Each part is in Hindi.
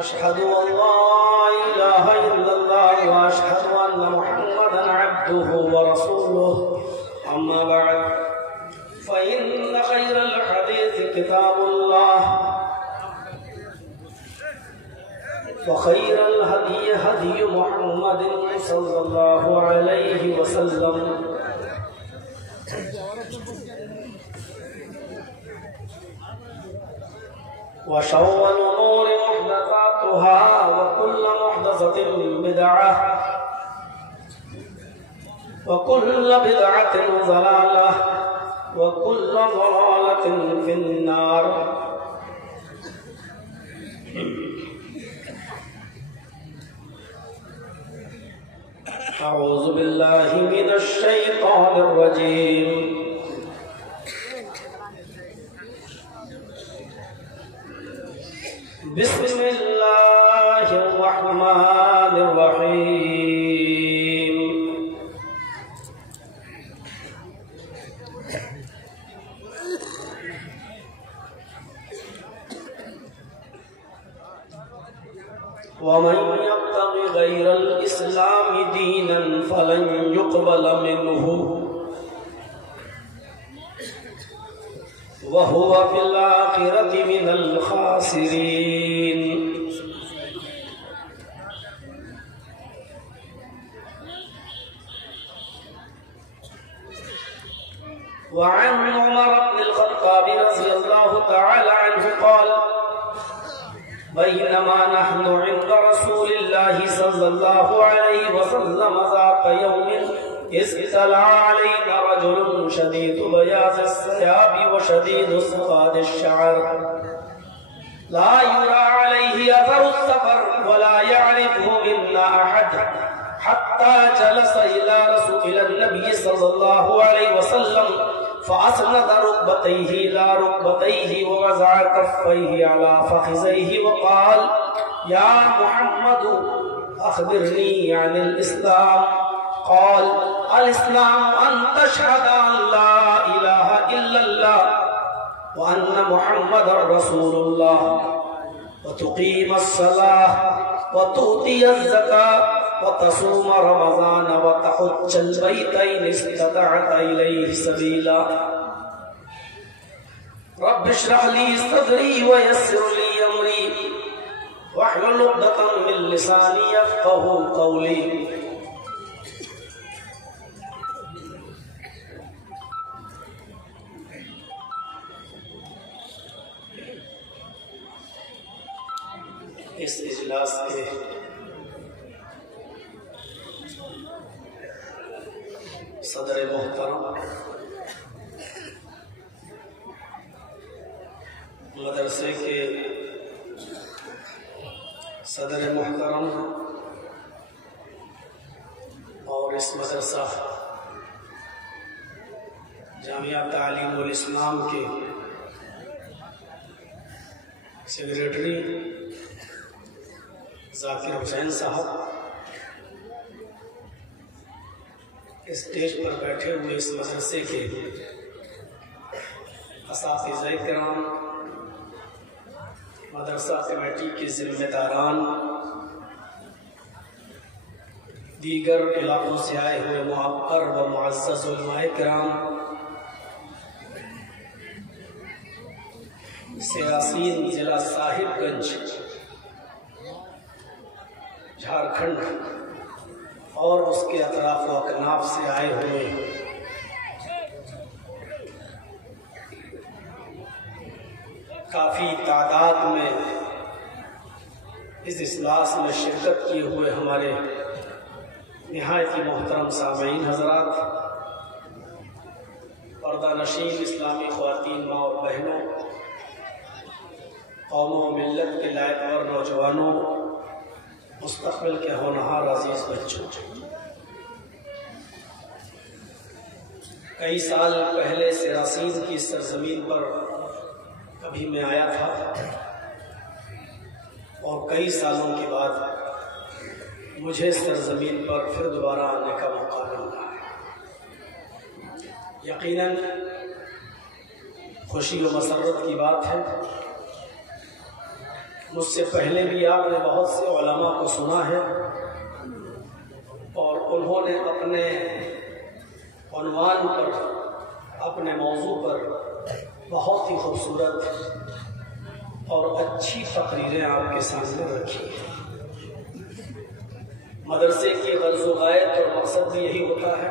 अशहदु अल्ला इलाहा इल्लल्लाह व अशहदु अन्ना मुहम्मदन अब्दुहु व रसूलुहु अम्मा बअद फ़इन्न खैरल हदीस किताबुल्लाह व खैरल हदी हदी मुहम्मदिन सल्लल्लाहु अलैहि वसल्लम व शर्रुल उमूरि मुहदसातुहा व कुल्लु मुहदसतिन बिदअह व कुल्लु बिदअतिन ज़लालह व कुल्लु ज़लालतिन फिन्नार। अऊज़ु बिल्लाहि मिनश शैतानिर रजीम। बिस्मिल्लाहिर रहमानिर रहीम। वमन यब्तगि गैरल इस्लामी दीनन फलन युक़बल मिन्हु वहुव फिल आखिरति मिनल खासिरीन। वअन उमर इब्नुल ख़त्ताब रज़ियल्लाहु तआला अन्हु क़ाल बैनमा नहनु इंद रसूलिल्लाहि सल्लल्लाहु अलैहि वसल्लम ज़ात यौमिन इस्तला अलैना रजुलुन शदीदु बयाज़िस सियाबि व शदीदु सवादिश शअर ला युरा अलैहि अथरुस सफर व ला यअरिफुहु मिन्ना अहद हत्ता जलसा इला नबी सल्लल्लाहु अलैहि वसल्लम फ़अस्नद रुकबतैहि इला रुकबतैहि व वज़अ कफ़्फ़ैहि अला फ़ख़िज़ैहि व क़ाल या मुहम्मद अख़बिरनी अनिल इस्लाम। क़ाल अल इस्लाम अन तशहद अन ला इलाहा इल्लल्लाह व अन्ना मुहम्मदर रसूलुल्लाह व तुक़ीमस सलाह व तुअतियज़ ज़कात व तसूम रमज़ान व तहुज्जल बैतैन इस्ततअत इलैहि सबीला। रब्बि इश्रह ली सदरी व यस्सिर ली अमरी वहलुल उक़दतम मिन लिसानी यफ़क़हू क़ौली। इस इजलास के सदर मोहतरम मदरसे के सदर मोहतरम और इस मदरसा जामिया तालीमुल इस्लाम के सेक्रेटरी ज़ाकिर हुसैन साहब, स्टेज पर बैठे हुए इस मदरसे के असातिज़े किराम, मदरसा कमेटी के जिम्मेदारान, दीगर इलाकों से आए हुए मुअक्कर व मुअज़्ज़ज़ उलमाए किराम, सियासीन जिला साहिबगंज झारखंड और उसके अतराफ व अकनाफ से आए हुए काफ़ी तादाद में इस इजलास में शिरकत किए हुए हमारे निहायती मोहतरम सामीन हजरात, पर्दा नशीन इस्लामी ख़वातीन माँ और बहनों, कौम व मिल्लत के लायकवर नौजवानों, मुस्तक़बिल के होनहार अजीज़ बच्चों, कई साल पहले सियासीन की सरजमीन पर कभी मैं आया था और कई सालों के बाद मुझे सरजमीन पर फिर दोबारा आने का मौका मिल रहा है। यकीनन खुशी और मसरत की बात है। मुझसे पहले भी आपने बहुत से उलमा को सुना है और उन्होंने अपने उन्वान पर, अपने मौजू पर बहुत ही खूबसूरत और अच्छी तकरीरें आपके सामने रखी हैं। मदरसे की गर्ज़ गायत और मकसद भी यही होता है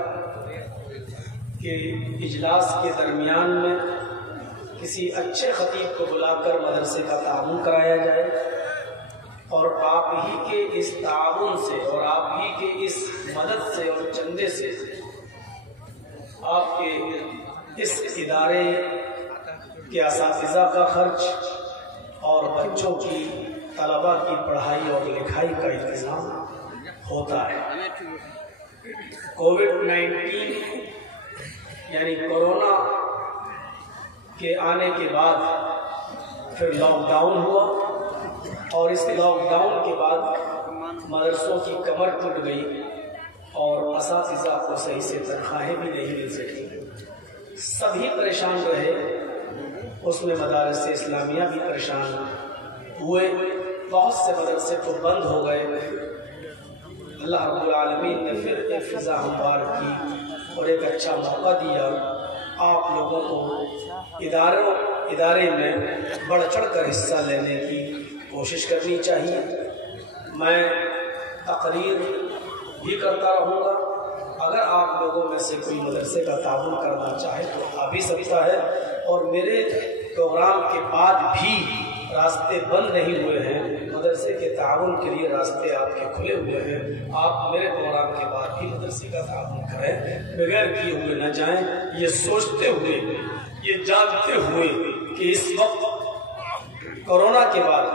कि इजलास के दरमियान में किसी अच्छे खतीब को बुलाकर मदरसे का ताउन कराया जाए और आप ही के इस ताउन से और आप ही के इस मदद से और चंदे से आपके इस इदारे के असातिज़ा का खर्च और बच्चों की तलबा की पढ़ाई और लिखाई का इंतज़ाम होता है। कोविड-19 यानी कोरोना के आने के बाद फिर लॉकडाउन हुआ और इस लॉकडाउन के बाद मदरसों की कमर टूट गई और असातिज़ा को सही से तनख्वाहें भी नहीं मिल सकी। सभी परेशान रहे, उसमें मदारस इस्लामिया भी परेशान हुए, बहुत से मदरसे तो बंद हो गए। अल्लाह रब्बुल आलमीन ने फिर एक फ़िज़ा हमवार की और एक अच्छा मौका दिया। आप लोगों को इदारे में बढ़ चढ़ कर हिस्सा लेने की कोशिश करनी चाहिए। मैं तकरीर भी करता रहूँगा। अगर आप लोगों में से कोई मदरसे का ताउन करना चाहे तो आ भी सकता है और मेरे प्रोग्राम के बाद भी रास्ते बंद नहीं हुए हैं। मदरसे के ताउन के लिए रास्ते आपके खुले हुए हैं। आप मेरे प्रोग्राम के बाद भी मदरसे का ताउन करें, बगैर किए हुए न जाएं। ये सोचते हुए, ये जानते हुए कि इस वक्त कोरोना के बाद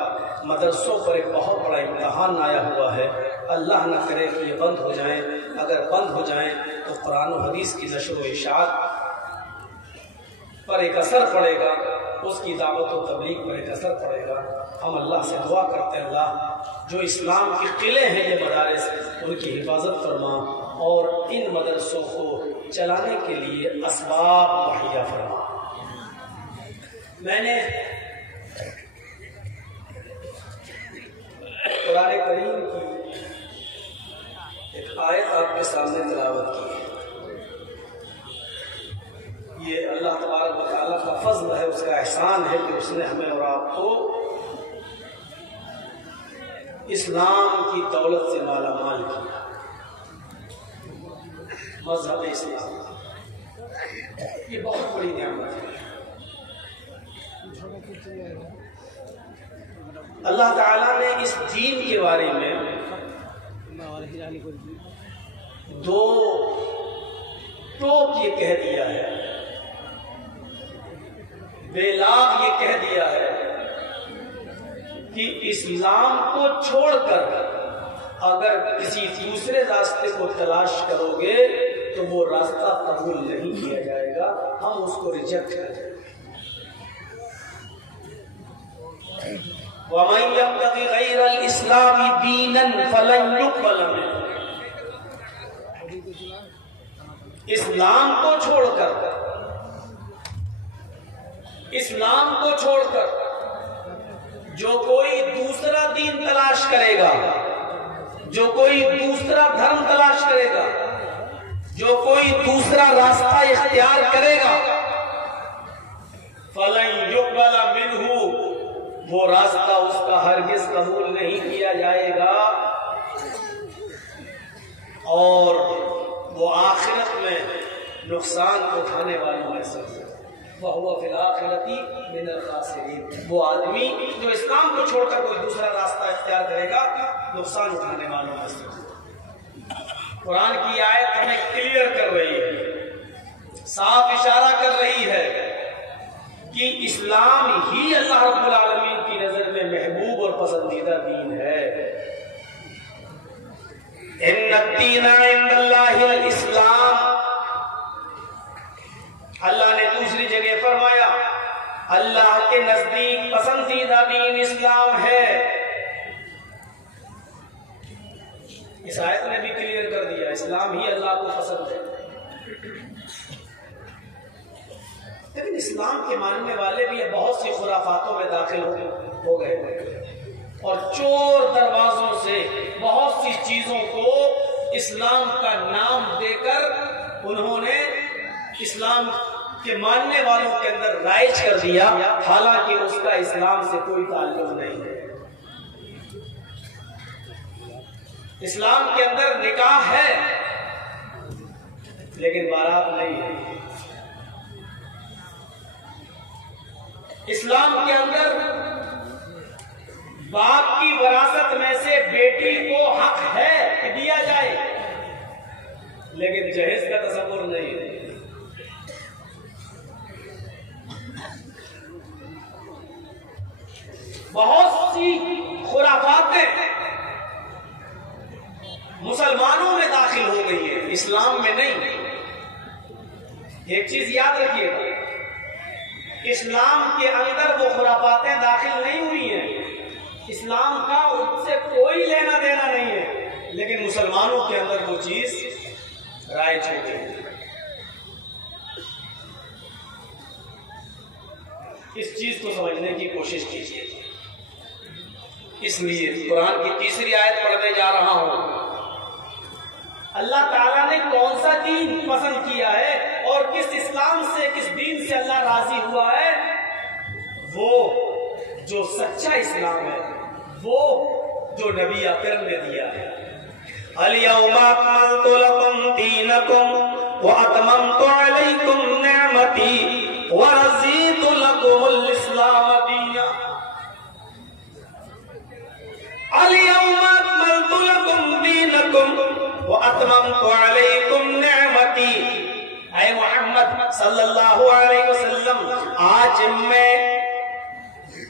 मदरसों पर एक बहुत बड़ा इम्तहान आया हुआ है। अल्लाह न करे कि ये बंद हो जाएं। अगर बंद हो जाएं तो कुरान और हदीस की नशर व इशाअत पर एक असर पड़ेगा, उसकी दावत और तबलीग पर एक असर पड़ेगा। हम अल्लाह से दुआ करते हैं, अल्लाह जो इस्लाम के किले हैं ये मदारिस, उनकी हिफाजत फरमा और इन मदरसों को चलाने के लिए असबाब मुहैया फरमा। मैंने कुरान करीम की एक आयत आपके सामने तिलावत की है। ये अल्लाह तबारक व तआला का फज़्ल है, उसका एहसान है कि उसने हमें और आपको इस्लाम की दौलत से माला माल किया। मज़हब इस्लाम ये बहुत बड़ी नियामत है। अल्लाह ताला ने इस दीन के बारे में दो टोक ये कह दिया है, बेलाग ये कह दिया है कि इस्लाम को छोड़कर अगर किसी दूसरे रास्ते को तलाश करोगे तो वो रास्ता कबूल नहीं किया जाएगा, हम उसको रिजेक्ट करेंगे। वमन यब्तगी गैरल इस्लामी दीनन फलन युक़बल मिन्हु। इस्लाम को छोड़कर जो कोई दूसरा दीन तलाश करेगा, जो कोई दूसरा धर्म तलाश करेगा, जो कोई दूसरा रास्ता इख्तियार करेगा, फलन युक़बल मिन्हु, वो रास्ता उसका हरगिज कबूल नहीं किया जाएगा और वो आखिरत में नुकसान उठाने वालों में से वहुवा फिल आखिरती मिनल खासिरीन। वो आदमी जो इस्लाम को छोड़कर कोई दूसरा रास्ता इख्तियार करेगा, नुकसान उठाने वालों में से। कुरान की आयत हमें क्लियर कर रही है, साफ इशारा कर रही है कि इस्लाम ही अल्लाह रब्बुल आलमीन की नजर में महबूब और पसंदीदा दीन है। इन्नद्दीना इंदल्लाहिल इस्लाम। अल्लाह ने दूसरी जगह फरमाया अल्लाह के नजदीक पसंदीदा दीन इस्लाम है। इस आयत ने भी क्लियर कर दिया इस्लाम ही अल्लाह को पसंद है। लेकिन इस्लाम के मानने वाले भी बहुत सी खुराफातों में दाखिल हो गए और चोर दरवाजों से बहुत सी चीजों को इस्लाम का नाम देकर उन्होंने इस्लाम के मानने वालों के अंदर राइज कर दिया, हालांकि उसका इस्लाम से कोई ताल्लुक नहीं है। इस्लाम के अंदर निकाह है लेकिन बारात नहीं है। इस्लाम के अंदर बाप की विरासत में से बेटी को हक है कि दिया जाए, लेकिन जहेज का तस्वुर नहीं है। बहुत सी खुराफातें मुसलमानों में दाखिल हो गई है, इस्लाम में नहीं। एक चीज याद रखिएगा, इस्लाम के अंदर वो खुराफातें दाखिल नहीं हुई हैं, इस्लाम का उससे कोई लेना देना नहीं है, लेकिन मुसलमानों के अंदर वो चीज राइज हो गई। इस चीज को समझने की कोशिश कीजिए। इसलिए कुरान की तीसरी आयत पढ़ने जा रहा हूं। अल्लाह ताला ने कौन सा दीन पसंद किया है और किस इस्लाम से, किस दीन से अल्लाह राजी हुआ है? वो जो सच्चा इस्लाम है, वो जो नबी अकरम ने दिया है। अल-यौमा अकमलतु लकुम दीनकुम व अतममतु अलैकुम निअमती व रज़ीतु लकुमुल इस्लाम दीना। अल-यौमा अकमलतु लकुम दीनकुम व अतममतु अलैकुम निअमती। ऐ मोहम्मद सल्लल्लाहु अलैहि वसल्लम,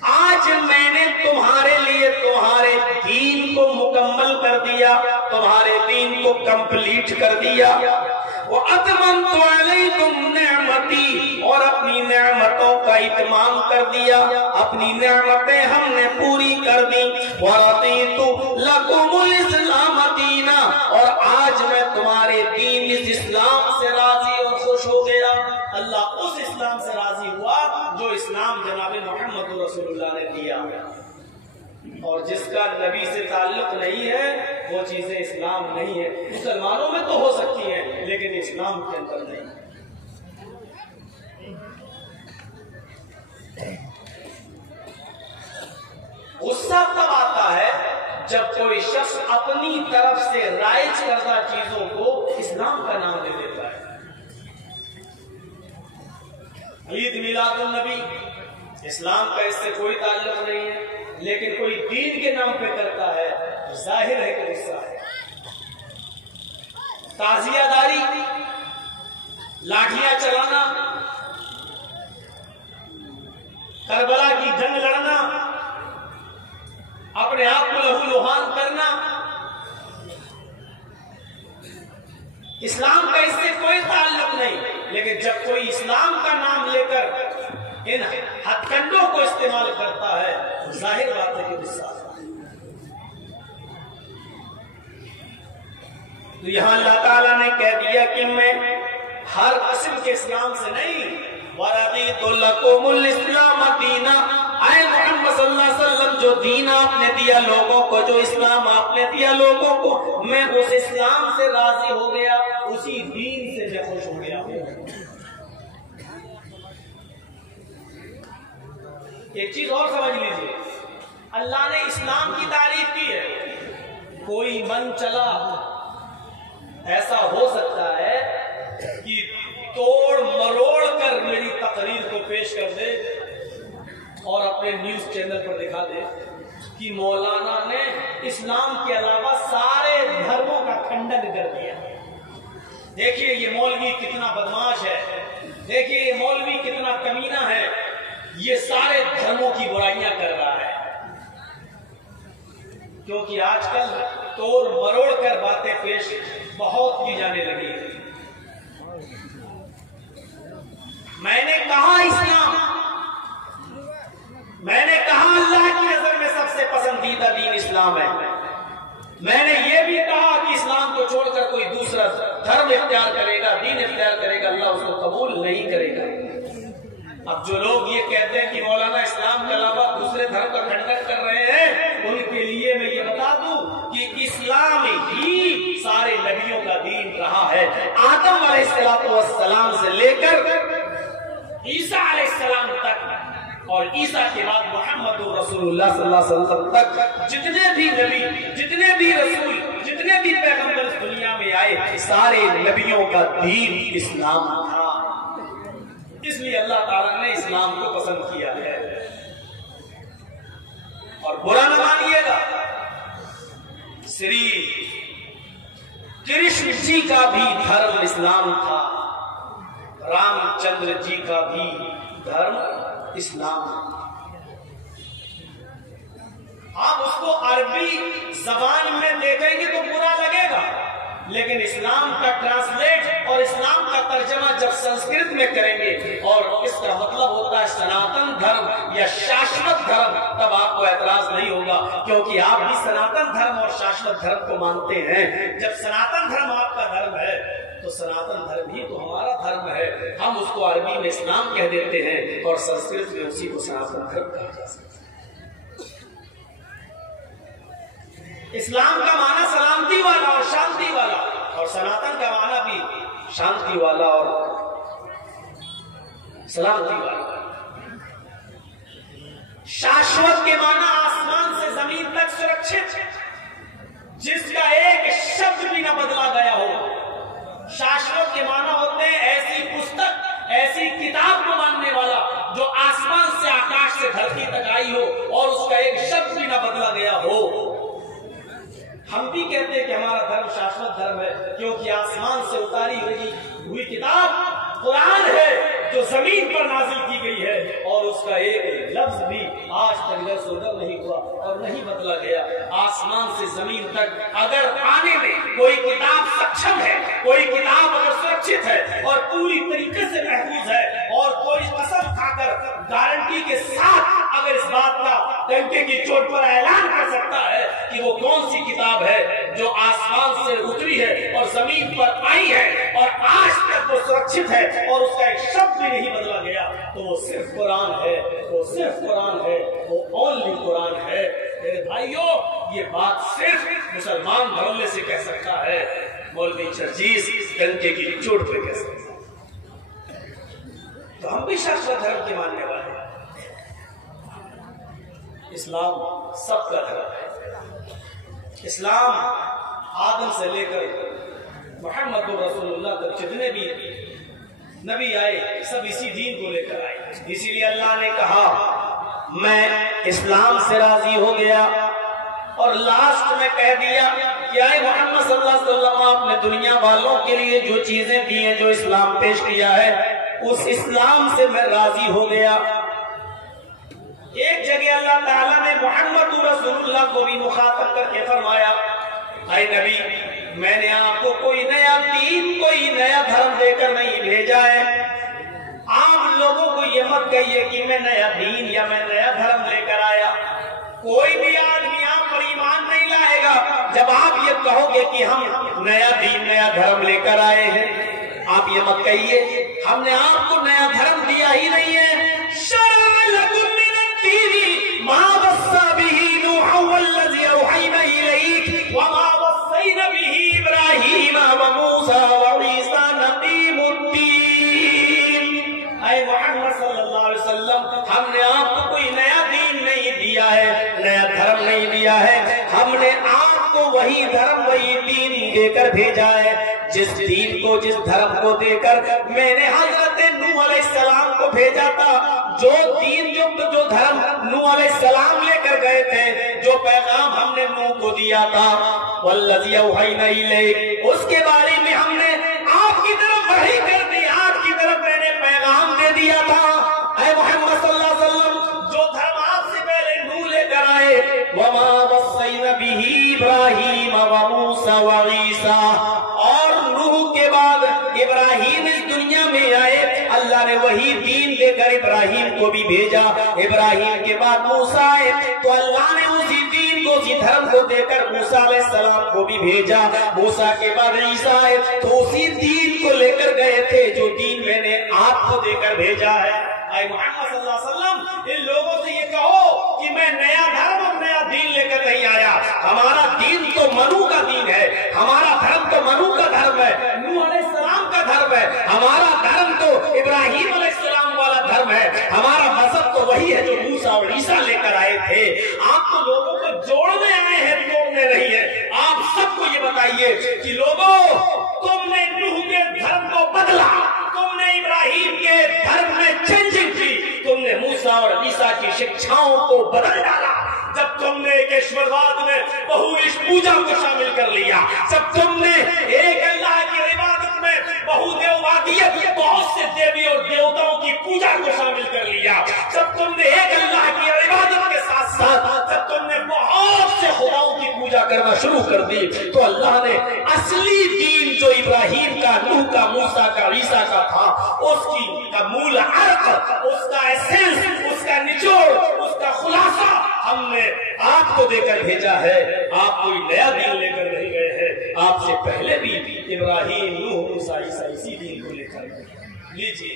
आज मैंने तुम्हारे लिए तुम्हारे दीन को मुकम्मल कर दिया, तुम्हारे दीन को कंप्लीट कर दिया। वो अतममतु अलैकुम निअमती, और अपनी नेमतों का इत्माम कर दिया, अपनी नेमतें हमने पूरी कर दी। वरदीतु लकुमुल इस्लाम दीना, और आज मैं तुम्हारे दीन इस इस्लाम से राजी और खुश हो गया। अल्लाह उस इस्लाम से राजी हुआ जो इस्लाम जनाब मोहम्मद रसूलुल्लाह ने दिया, और जिसका नबी से ताल्लुक नहीं है वो चीजें इस्लाम नहीं है। मुसलमानों में तो हो सकती हैं लेकिन इस्लाम के अंदर नहीं। गुस्सा तब आता है जब कोई शख्स अपनी तरफ से राइज करदा चीजों को इस्लाम का नाम दे देता है। ईद मिलादुन नबी इस्लाम का इससे कोई ताल्लुक नहीं है, लेकिन कोई दीन के नाम पे करता है, जाहिर है कि गुस्सा है। ताजियादारी, लाठियां चलाना, करबला की जंग लड़ना, अपने आप को लहूलुहान करना, इस्लाम का इससे कोई ताल्लुक नहीं। लेकिन जब कोई इस्लाम का नाम लेकर इन हथकंडों को इस्तेमाल करता है तो जाहिर बात है कि गुस्सा। तो यहां अल्लाह ताला ने कह दिया कि मैं हर किस्म के इस्लाम से नहीं, वरदीतु लकुमुल इस्लाम दीना। आए मोहम्मद सल्लल्लाहु अलैहि वसल्लम, जो दीन आपने दिया लोगों को, जो इस्लाम आपने दिया लोगों को, मैं उस इस्लाम से राजी हो गया, उसी दीन से मैं खुश हो गया। एक चीज और समझ लीजिए, अल्लाह ने इस्लाम की तारीफ की है। कोई मन चला ऐसा हो सकता है कि तोड़ मरोड़ कर मेरी तकरीर को पेश कर दे और अपने न्यूज चैनल पर दिखा दे कि मौलाना ने इस्लाम के अलावा सारे धर्मों का खंडन कर दिया। देखिए ये मौलवी कितना बदमाश है, देखिए ये मौलवी कितना कमीना है, ये सारे धर्मों की बुराइयां कर रहा है। क्योंकि आजकल तोड़ मरोड़ कर बातें पेश बहुत की जाने लगी है। मैंने कहा इस्लाम, मैंने कहा अल्लाह की नजर में सबसे पसंदीदा दीन इस्लाम है। मैंने ये भी कहा कि इस्लाम को छोड़कर कोई दूसरा धर्म इख्तियार करेगा, दीन इख्तियार करेगा, अल्लाह उसको कबूल नहीं करेगा। अब जो लोग ये कहते हैं कि मौलाना इस्लाम के अलावा दूसरे धर्म का खंडन कर रहे हैं, उनके लिए मैं ये बता दूं कि इस्लाम ही सारे नबियों का दीन रहा है। आदम अलैहिस्सलाम से लेकर ईसा अलैहिस्सलाम तक और ईसा के बाद मोहम्मद रसूलुल्लाह सल्लल्लाहु अलैहि वसल्लम तक जितने भी नबी, जितने भी रसूल, जितने भी पैगंबर इस दुनिया में आए, सारे नबियों का दीन इस्लाम था। इसलिए अल्लाह ताला ने इस्लाम को पसंद किया है। और बुरा न मानिएगा, श्री कृष्ण जी का भी धर्म इस्लाम था, रामचंद्र जी का भी धर्म इस्लाम। आप उसको अरबी जबान में देखेंगे तो बुरा लगेगा, लेकिन इस्लाम का ट्रांसलेट और इस्लाम का तर्जमा जब संस्कृत में करेंगे और इसका मतलब होता है सनातन धर्म या शाश्वत धर्म, तब आपको एतराज नहीं होगा, क्योंकि आप भी सनातन धर्म और शाश्वत धर्म को मानते हैं। जब सनातन धर्म आपका धर्म है तो सनातन धर्म ही तो हमारा धर्म है। हम उसको अरबी में इस्लाम कह देते हैं और संस्कृत में उसी को सनातन धर्म कहा जा सकता है। इस्लाम का माना सलामती वाला और शांति वाला, और सनातन का माना भी शांति वाला और सलामती वाला। शाश्वत के माना आसमान से जमीन तक सुरक्षित, जिसका एक शब्द भी न बदला गया हो। शाश्वत के माना होते हैं ऐसी पुस्तक, ऐसी किताब को मानने वाला जो आसमान से, आकाश से धरती तक आई हो और उसका एक शब्द भी न बदला गया हो। हम भी कहते हैं कि हमारा धर्म शाश्वत धर्म है, क्योंकि आसमान से उतारी हुई किताब कुरान है जो जमीन पर नाजिल की गई है और उसका एक लफ्ज भी आज तक लफ्ज़ नहीं हुआ और नहीं बदला गया। आसमान से जमीन तक अगर आने में कोई किताब सक्षम है, कोई किताब अगर सुरक्षित है और पूरी तरीके से महफूज है, और कोई कसम खाकर गारंटी के साथ अगर इस बात का डंके की चोट पर ऐलान कर सकता है कि वो कौन सी किताब है जो आसमान से उतरी है और जमीन पर आई है और आज तक वो सुरक्षित है और उसका एक शब्द भी नहीं बदला गया, तो वो सिर्फ कुरान है, वो सिर्फ कुरान है, वो ओनली कुरान है। मेरे भाइयों, ये बात सिर्फ मुसलमान धर्म से कह सकता है, मौलवी चर्जीस डंके की चोट पे कह सकता है। तो हम भी शाश्वत धर्म के मानने वाले हैं। इस्लाम सबका धर्म है। इस्लाम आदम से लेकर मोहम्मद रसूलुल्लाह तक जितने भी नबी आए, सब इसी दीन को लेकर आए। इसीलिए अल्लाह ने कहा मैं इस्लाम से राजी हो गया, और लास्ट में कह दिया कि आए मोहम्मद सल्लल्लाहु अलैहि वसल्लम, आपने दुनिया वालों के लिए जो चीजें दी हैं, जो इस्लाम पेश किया है, उस इस्लाम से मैं राजी हो गया। एक जगह अल्लाह ताला ने मोहम्मद रसूलुल्लाह को भी मुखातब करके फरमाया, ऐ नबी, मैंने आपको कोई नया दीन, कोई नया धर्म देकर नहीं भेजा है। आप लोगों को ये मत कहिए कि मैं नया दीन या मैं नया धर्म लेकर आया। कोई भी आदमी आप पर ईमान नहीं लाएगा जब आप ये कहोगे कि हम नया दीन, नया धर्म लेकर आए हैं। आप ये मत कहिए, हमने आपको नया धर्म दिया ही नहीं है। हमने आपको कोई नया दीन नहीं दिया है, नया धर्म नहीं दिया है। हमने आपको वही धर्म, वही दीन देकर भेजा है, जिस दीन को, जिस धर्म को देकर मैंने हजरत नूह अलैहिस्सलाम को भेजा था। जो दीन, जो धर्म नूह अलैहिस्सलाम लेकर गए थे, जो पैगाम हमने नूह को दिया था, वल्लज़ी औहयना इलैक, उसके बारे में हमने आपकी तरफ वही कर दी, आपकी तरफ मैंने पैगाम दे दिया था। ऐ मोहम्मद सल्लल्लाहु अलैहि वसल्लम, जो धर्म आपसे पहले नूह लेकर आए, वमा वस्सैना बिही इब्राहीम व मूसा व ईसा, और नूह के बाद इब्राहीम इस दुनिया में आए, अल्लाह ने वही दीन लेकर इब्राहीम को भी भेजा। इब्राहीम के बाद मूसा आए, तो अल्लाह ने उसी दीन को, उसी धर्म को देकर मूसा अलैहिस्सलाम को भी भेजा। मूसा के बाद ईसा आए, तो उसी दीन को लेकर गए थे जो दीन मैंने आपको देकर भेजा है। आए मोहम्मद सल्लल्लाहु अलैहि वसल्लम, इन लोगों से ये कहो कि मैं नया धर्म और नया दीन लेकर नहीं आया, हमारा दीन तो मनु का दीन है, हमारा धर्म तो मनु का धर्म है, नूह अलैहिस्सलाम का धर्म है, हमारा धर्म तो इब्राहिम अलैहिस्सलाम वाला धर्म है, हमारा मजहब तो वही है जो मूसा और ईसा लेकर आए थे। आप तो लोगों को जोड़ने आए हैं, तोड़ने नहीं है। आप सबको ये बताइए कि लोगों, तुमने नूह के धर्म को बदला, तुमने इब्राहिम के धर्म में चेंजिंग की, तुमने मूसा और ईसा की शिक्षाओं को बदल डाला। जब तुमने एक ईश्वरवाद में बहुईश पूजा को शामिल कर लिया, जब तुमने एक अल्लाह की इबादत में बहुदेववादियत, बहुत से देवी और देवताओं की पूजा को शामिल कर लिया, जब तुमने एक अल्लाह की इबादत के साथ साथ जब तुमने बहुत से खुदाओं की पूजा करना शुरू कर दी, तो अल्लाह ने असली दीन जो इब्राहिम का, नूह का, मूसा का, ईसा का था, उसकी का मूल अर्थ, उसका एसेंस, उसका निचोड़, उसका खुलासा हमने आपको देकर भेजा है। आप कोई नया दीन लेकर नहीं गए हैं, आपसे पहले भी इब्राहिम, नूह, मूसा, ईसा इसी दीन को लेकर गए। लीजिए,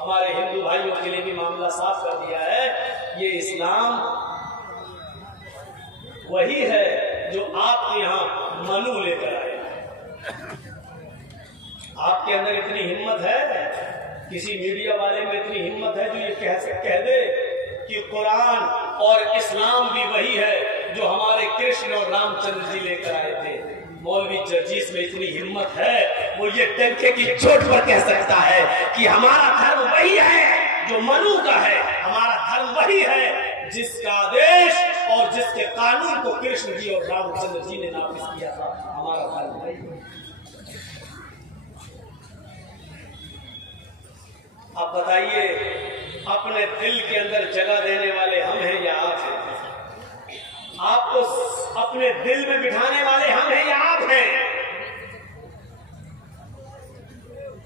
हमारे हिंदू भाइयों के लिए भी मामला साफ कर दिया है, ये इस्लाम वही है जो आपके यहाँ मनु लेकर आए। आपके अंदर इतनी हिम्मत है, किसी मीडिया वाले में इतनी हिम्मत है जो ये कह दे कि कुरान और इस्लाम भी वही है जो हमारे कृष्ण और रामचंद्र जी लेकर आए थे। मौलवी जर्जीस में इतनी हिम्मत है, वो ये डंके की चोट पर कह सकता है कि हमारा धर्म वही है जो मनु का है, हमारा धर्म वही है जिसका आदेश और जिसके कानून को कृष्ण जी और रामचंद्र जी ने नाफिज किया था, हमारा धर्म वही है। अब बताइए, अपने दिल के अंदर जगह देने वाले हम हैं या आप हैं? आपको अपने दिल में बिठाने वाले हम हैं या आप हैं?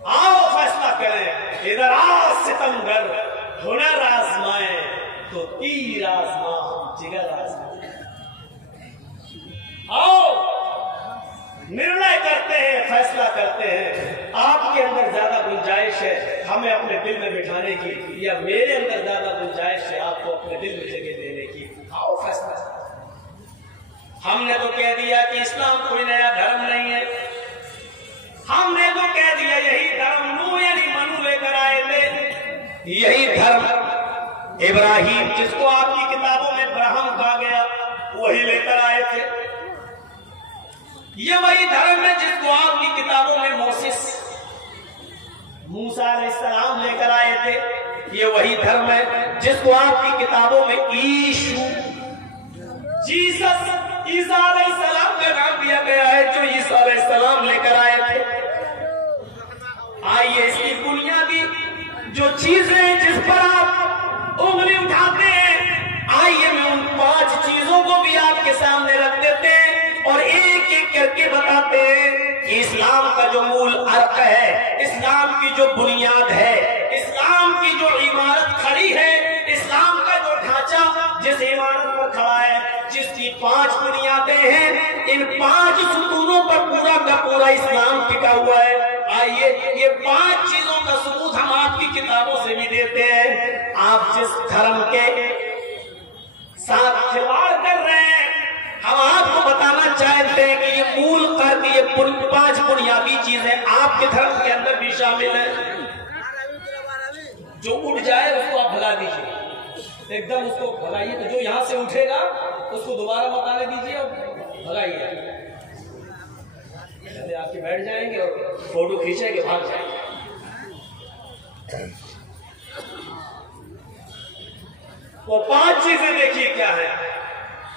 आओ फैसला करें। इधर आ सितमगर, हुनर आजमाए तो तीर आजमा, जिगर आजमाए। आओ निर्णय करते हैं, फैसला करते हैं। आपके अंदर ज्यादा गुंजाइश है हमें अपने दिल में बिठाने की, या मेरे अंदर ज्यादा गुंजाइश है आपको अपने दिल में जगह देने की? आओ फैसला। हमने तो कह दिया कि इस्लाम कोई नया धर्म नहीं है, हमने तो कह दिया यही धर्म नूह यानी मनु लेकर आए थे, यही धर्म इब्राहिम, जिसको आपकी किताबों में ब्राह्म कहा गया, वही लेकर आए थे। ये वही धर्म है जिसको आपकी किताबों में मोसेस, मूसा अलैहिस्सलाम लेकर आए थे। ये वही धर्म है जिसको आपकी किताबों में यीशु, जीसस, ईसा अलैहिस्सलाम का नाम दिया गया है, जो ईसा अलैहिस्सलाम लेकर आए थे। आइए, इसकी बुनियादी जो चीजें जिस पर आप उंगली उठाते हैं, आइए मैं उन 5 चीजों को भी आपके सामने रख देते हैं और एक एक करके बताते हैं कि इस्लाम का जो मूल अर्थ है, इस्लाम की जो बुनियाद है, इस्लाम की जो इमारत खड़ी है, इस्लाम का जो ढांचा जिस इमारत पर खड़ा है, जिसकी 5 बुनियादें हैं, इन 5 सुतूनों पर पूरा का पूरा इस्लाम टिका हुआ है। आइए, ये 5 चीजों का सबूत हम आपकी किताबों से भी देते हैं। आप जिस धर्म के साथ खिलवाड़ कर रहे हैं, हम आपको बताना चाहते हैं कि ये मूल कर्म, ये 5 बुनियादी चीजें आपके धर्म के अंदर भी शामिल है। जो उठ जाए उसको आप भगा दीजिए, एकदम उसको भगाइए। तो जो यहां से उठेगा उसको दोबारा मत आने दीजिए और भगाइए। आपके बैठ जाएंगे और फोटो खींचेंगे, भाग जाएंगे। वो 5 चीजें देखिए क्या है।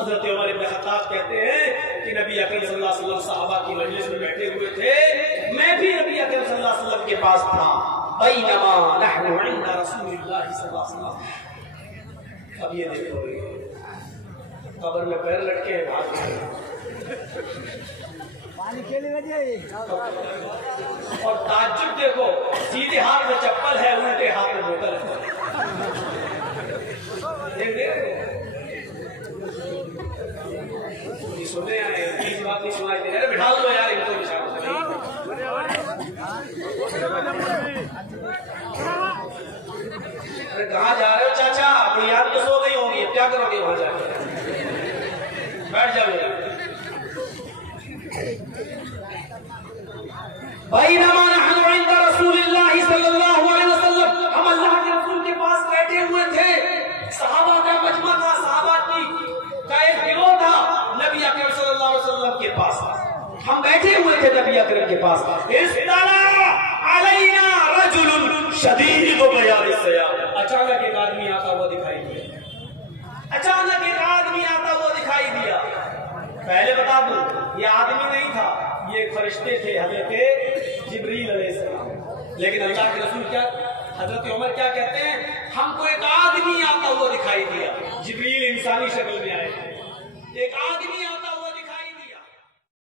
हजरत उमर इब्न खत्ताब कहते हैं कि नबी अकरम सल्लल्लाहु अलैहि वसल्लम सहाबा की मजलिस में बैठे हुए थे, मैं भी नबी अकरम सल्लल्लाहु अलैहि वसल्लम के पास था। बैनमा नहनु इंदा रसूलिल्लाह सल्लल्लाहु अलैहि वसल्लम। अब ये देखो, कब्र में पैर लटके भाग गए और ताज्जुब देखो, सीधे हाथ में चप्पल है, उल्टे हाथ में बोतल है। सुनने आए, बीच बात नहीं सुनाई दे रही, बिठा लो यार इनको। अरे कहाँ जा रहे हो चाचा? अपनी याद तो सो गई होगी, क्या करोगे वहां जाके? बैठ जाओ यार। भाई नमाना रसूलुल्लाह सल्लल्लाहु अलैहि वसल्लम, हम अल्लाह के रसूल के पास बैठे हुए थे। सहाबा का मजमा था, सहाबा का एक गिरोह था नबी अकरम सल्लल्लाहु अलैहि वसल्लम के पास। हम बैठे हुए थे नबी अकरम के पास। अचानक एक आदमी आता हुआ दिखाई दिया। अचानक एक आदमी आता हुआ दिखाई दिया। पहले बता दूं, ये आदमी नहीं था, ये फरिश्ते थे, हजरत जिब्रील अलैहिस्सलाम। लेकिन अल्लाह के रसूल क्या, हजरत उमर क्या कहते हैं, हमको एक आदमी आता हुआ दिखाई दिया। जिब्रील इंसानी शक्ल में आए थे, एक आदमी